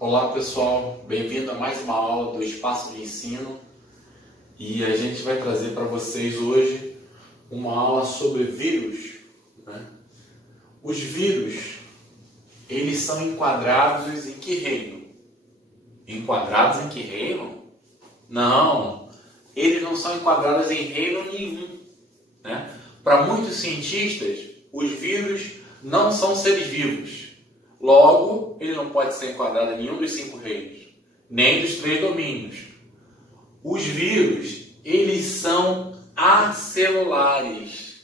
Olá pessoal, bem-vindo a mais uma aula do Espaço de Ensino e a gente vai trazer para vocês hoje uma aula sobre vírus, né? Os vírus, eles são enquadrados em que reino? Enquadrados em que reino? Não, eles não são enquadrados em reino nenhum, né? Para muitos cientistas, os vírus não são seres vivos. Logo, ele não pode ser enquadrado em nenhum dos 5 reinos, nem dos 3 domínios. Os vírus, eles são acelulares.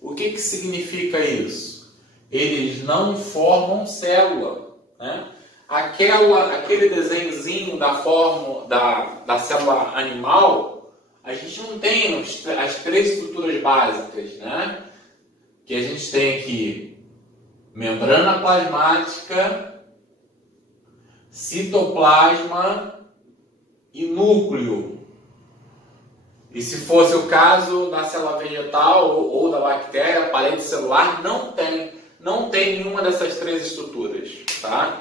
O que significa isso? Eles não formam célula, né? Aquele desenhozinho da forma da célula animal, a gente não tem as 3 estruturas básicas, né? Que a gente tem aqui: membrana plasmática, citoplasma e núcleo. E se fosse o caso da célula vegetal ou da bactéria, a parede celular não tem nenhuma dessas 3 estruturas, tá?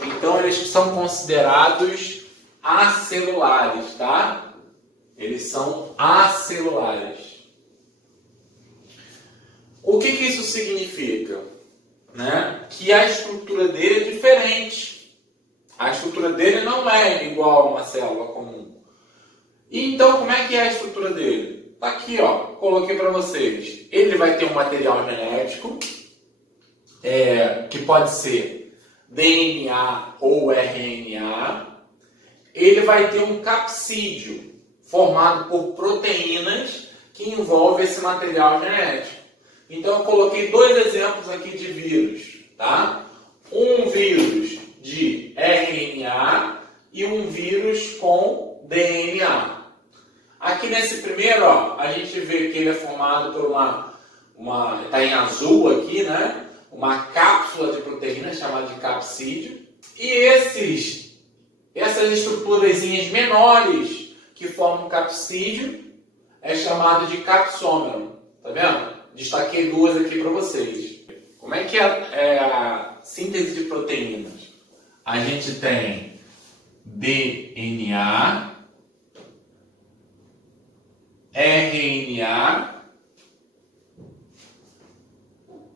Então eles são considerados acelulares, tá? Eles são acelulares. O que isso significa? Né? Que a estrutura dele é diferente. A estrutura dele não é igual a uma célula comum. E então, como é que é a estrutura dele? Tá aqui, ó, coloquei para vocês. Ele vai ter um material genético, que pode ser DNA ou RNA. Ele vai ter um capsídeo formado por proteínas que envolve esse material genético. Então, eu coloquei 2 exemplos aqui de vírus, tá? Um vírus de RNA e um vírus com DNA. Aqui nesse primeiro, ó, a gente vê que ele é formado por tá em azul aqui, né? Uma cápsula de proteína chamada de capsídeo. E essas estruturazinhas menores que formam o capsídeo é chamado de capsômero. Tá vendo? Destaquei 2 aqui para vocês. Como é que é a síntese de proteínas? A gente tem DNA, RNA,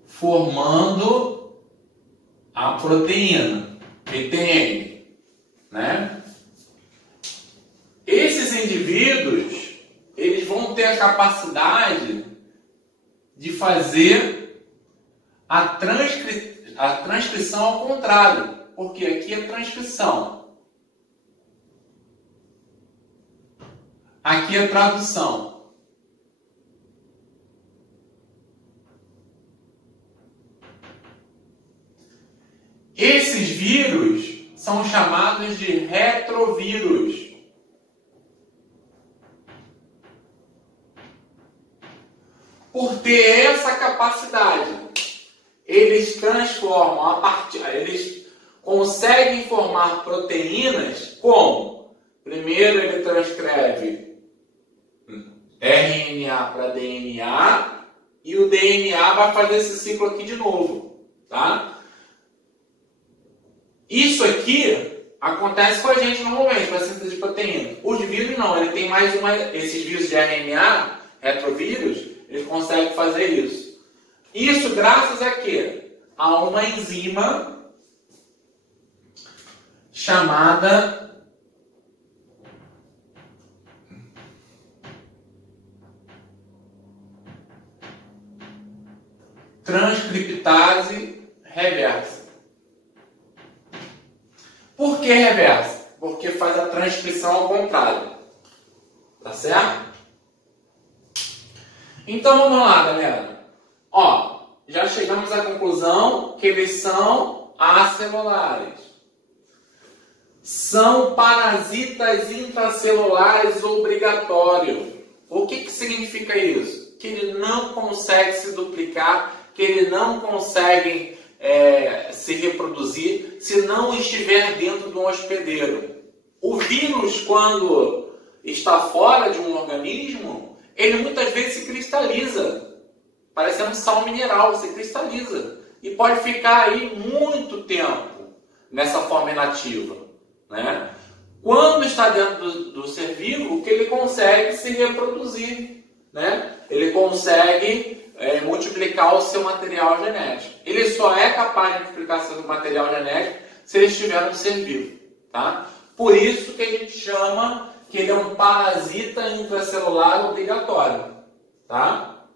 formando a proteína, PTM, né? Esses indivíduos, eles vão ter a capacidade de fazer a transcrição ao contrário, porque aqui é transcrição, aqui é tradução. Esses vírus são chamados de retrovírus. Por ter essa capacidade, eles transformam eles conseguem formar proteínas como? Primeiro ele transcreve RNA para DNA e o DNA vai fazer esse ciclo aqui de novo, tá? Isso aqui acontece com a gente normalmente, para a síntese de proteína. Os vírus não, ele tem mais esses vírus de RNA, retrovírus, ele consegue fazer isso. Isso graças a quê? A uma enzima chamada transcriptase reversa. Por que reversa? Porque faz a transcrição ao contrário. Tá certo? Então vamos lá, galera. Ó, já chegamos à conclusão que eles são acelulares. São parasitas intracelulares obrigatórios. O que significa isso? Que ele não consegue se duplicar, que ele não consegue se reproduzir se não estiver dentro de um hospedeiro. O vírus, quando está fora de um organismo, ele muitas vezes se cristaliza, parecendo sal mineral, se cristaliza. E pode ficar aí muito tempo. nessa forma inativa, né? Quando está dentro do ser vivo, que ele consegue se reproduzir, né? Ele consegue multiplicar o seu material genético. Ele só é capaz de multiplicar seu material genético se ele estiver no ser vivo, tá? Por isso que a gente chama que ele é um parasita intracelular obrigatório, tá?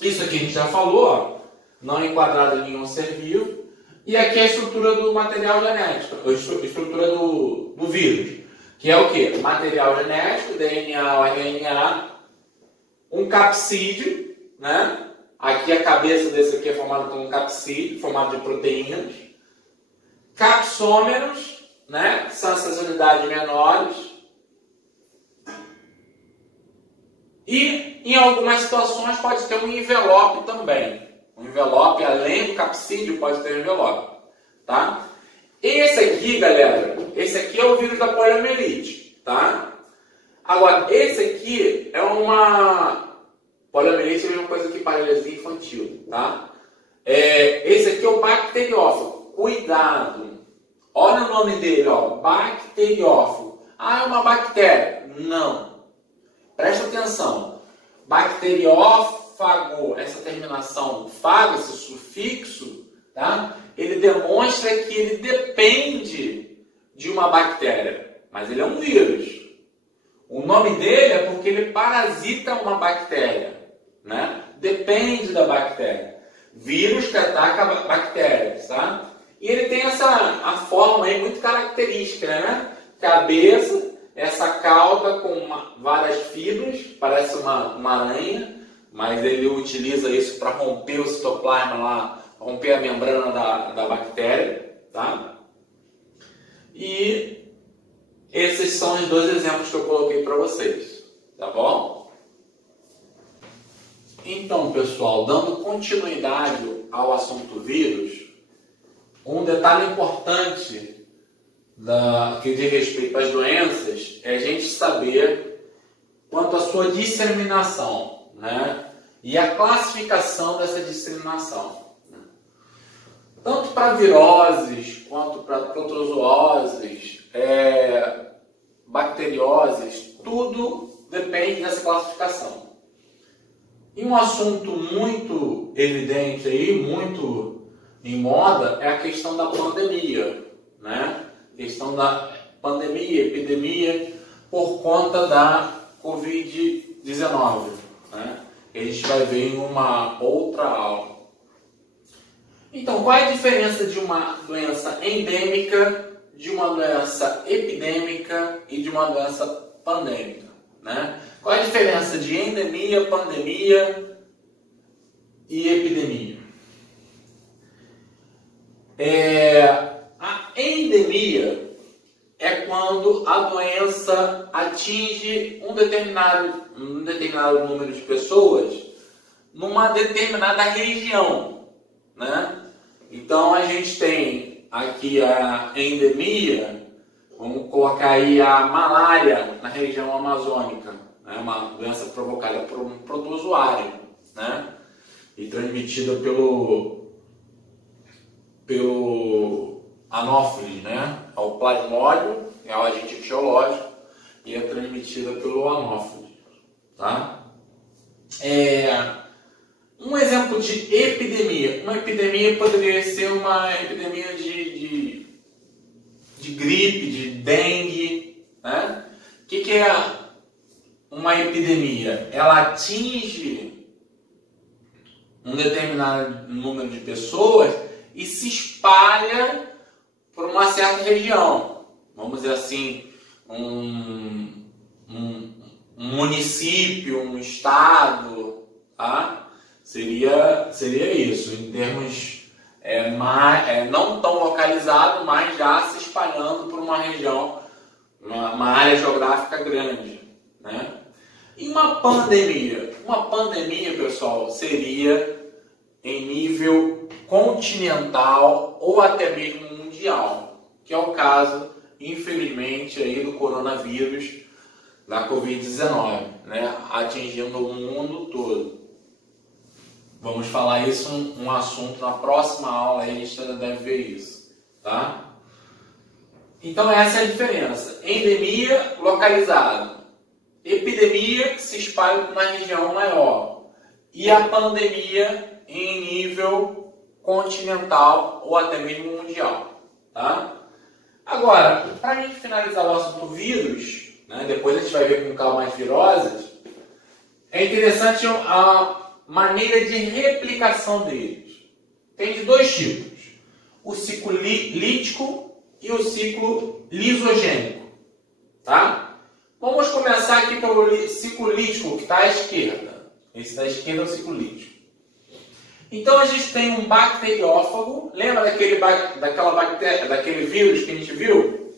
Isso aqui a gente já falou, ó, não é enquadrado em nenhum ser vivo. E aqui é a estrutura do material genético, a estrutura do vírus, que é o quê? Material genético, DNA ou RNA, um capsídeo, né? Aqui a cabeça desse aqui é formada por um capsídeo, formado de proteínas, capsômeros, né? Que são essas unidades menores. E em algumas situações pode ter um envelope também. Um envelope, além do capsídeo, pode ter um envelope, tá? Esse aqui, galera, esse aqui é o vírus da poliomielite, tá? Agora, esse aqui é uma... Poliomielite é a mesma coisa que paralisia infantil, tá? Esse aqui é o bacteriófago. Cuidado! Olha o nome dele, ó, bacteriófago. Ah, é uma bactéria. Não. Presta atenção. Bacteriófago, essa terminação fago, esse sufixo, tá? Ele demonstra que ele depende de uma bactéria, mas ele é um vírus. O nome dele é porque ele parasita uma bactéria, né? Depende da bactéria. Vírus que ataca bactérias, tá? E ele tem a forma aí muito característica, né? Cabeça, essa cauda com várias fibras, parece uma aranha, mas ele utiliza isso para romper o citoplasma lá, romper a membrana da bactéria, tá? E esses são os dois exemplos que eu coloquei para vocês, tá bom? Então, pessoal, dando continuidade ao assunto vírus, um detalhe importante que diz respeito às doenças é a gente saber quanto à sua disseminação, né? E a classificação dessa disseminação. Tanto para viroses, quanto para protozooses, bacterioses, tudo depende dessa classificação. E um assunto muito evidente aí, muito em moda, é a questão da pandemia, né? A questão da pandemia, epidemia, por conta da Covid-19, né? A gente vai ver em uma outra aula. Então, qual é a diferença de uma doença endêmica, de uma doença epidêmica e de uma doença pandêmica, né? Qual é a diferença de endemia, pandemia e epidemia? A endemia é quando a doença atinge um determinado número de pessoas numa determinada região, né? Então a gente tem aqui a endemia, vamos colocar aí a malária na região amazônica, né? Uma doença provocada por um protozoário, né? E transmitida pelo anófilis, né? É o plasmódio, é o agente etiológico, e é transmitida pelo anófilis, tá? Um exemplo de epidemia. Uma epidemia poderia ser uma epidemia de gripe, de dengue, né? O que é uma epidemia? Ela atinge um determinado número de pessoas e se espalha por uma certa região. Vamos dizer assim, um município, um estado, tá? Seria isso, em termos não tão localizado, mas já se espalhando por uma região, uma área geográfica grande, né? E uma pandemia? Uma pandemia, pessoal, seria em nível continental ou até mesmo mundial, que é o caso, infelizmente, aí do coronavírus, da Covid-19, né? Atingindo o mundo todo. Vamos falar isso, um assunto na próxima aula, a gente ainda deve ver isso, tá? Então essa é a diferença. Endemia localizada, epidemia que se espalha para uma região maior e a pandemia em nível continental ou até mesmo mundial. Tá? Agora, para a gente finalizar o assunto vírus, né, depois a gente vai ver com calma as viroses, é interessante a maneira de replicação deles. Tem de dois tipos, o ciclo lítico e o ciclo lisogênico. Tá? Vamos começar aqui pelo ciclo lítico, que está à esquerda. Esse da esquerda é o ciclo lítico. Então a gente tem um bacteriófago, lembra daquele vírus que a gente viu?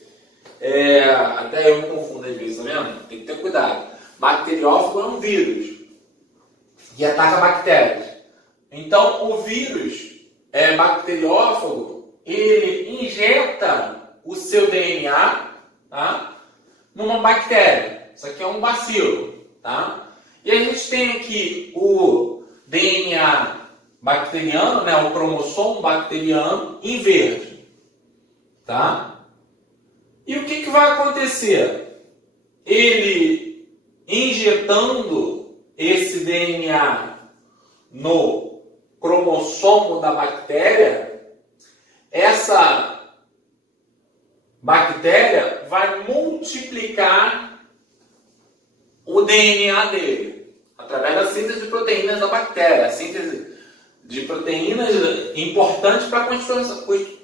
Até eu me confundo às vezes, tá vendo? Tem que ter cuidado. Bacteriófago é um vírus que ataca bactérias. Então o vírus bacteriófago, ele injeta o seu DNA, tá, numa bactéria. Isso aqui é um bacilo. Tá? E a gente tem aqui o DNA bacteriano, né, o cromossomo bacteriano em verde. Tá? E o que vai acontecer? Ele injetando esse DNA no cromossomo da bactéria, essa bactéria vai multiplicar o DNA dele através da síntese de proteínas da bactéria. A síntese de proteínas importante para a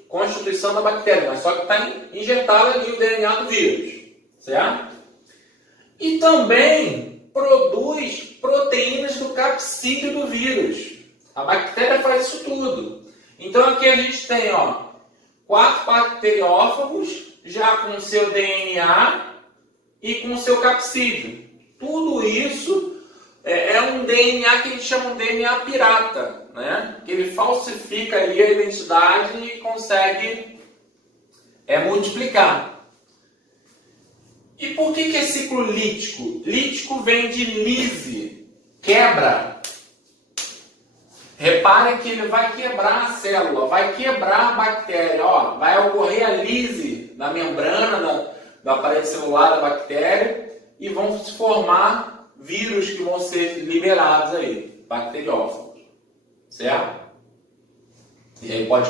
constituição da bactéria, mas só que está injetado ali o DNA do vírus, certo? E também produz proteínas do capsídeo do vírus. A bactéria faz isso tudo. Então aqui a gente tem 4 bacteriófagos já com seu DNA e com seu capsídeo. Tudo isso é um DNA que a gente chama de DNA pirata, né? Que ele falsifica ali a identidade e consegue multiplicar. E por que é ciclo lítico? Lítico vem de lise, quebra. Repare que ele vai quebrar a célula, vai quebrar a bactéria. Vai ocorrer a lise da membrana da parede celular da bactéria e vão se formar vírus que vão ser liberados aí, bacteriófagos, certo? E aí pode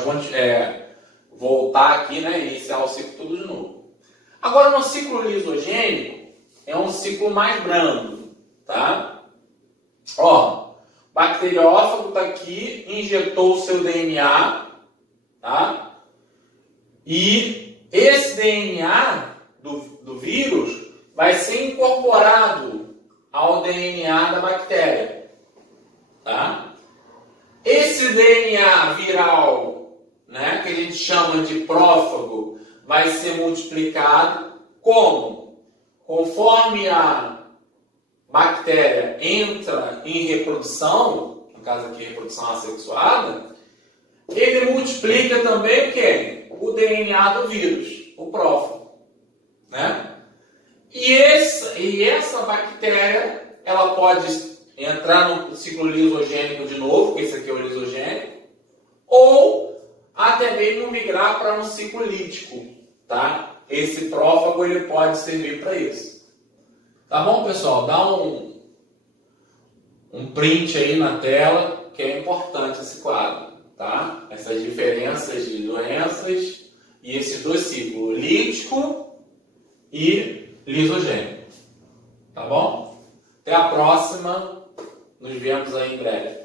voltar aqui, né, e iniciar o ciclo tudo de novo. Agora no ciclo lisogênico é um ciclo mais brando, tá? Bacteriófago está aqui, injetou o seu DNA, tá? E esse DNA do vírus vai ser incorporado ao DNA da bactéria, tá? Esse DNA viral, né, que a gente chama de prófago, vai ser multiplicado como? Conforme a bactéria entra em reprodução, no caso aqui reprodução assexuada, ele multiplica também o quê? O DNA do vírus, o prófago, né? E essa bactéria, ela pode entrar no ciclo lisogênico de novo, que esse aqui é o lisogênico, ou até mesmo migrar para um ciclo lítico, tá? Esse prófago ele pode servir para isso. Tá bom, pessoal? Dá um print aí na tela, que é importante esse quadro, tá? Essas diferenças de doenças e esses dois ciclos, lítico e lisogênico. Tá bom? Até a próxima. Nos vemos aí em breve.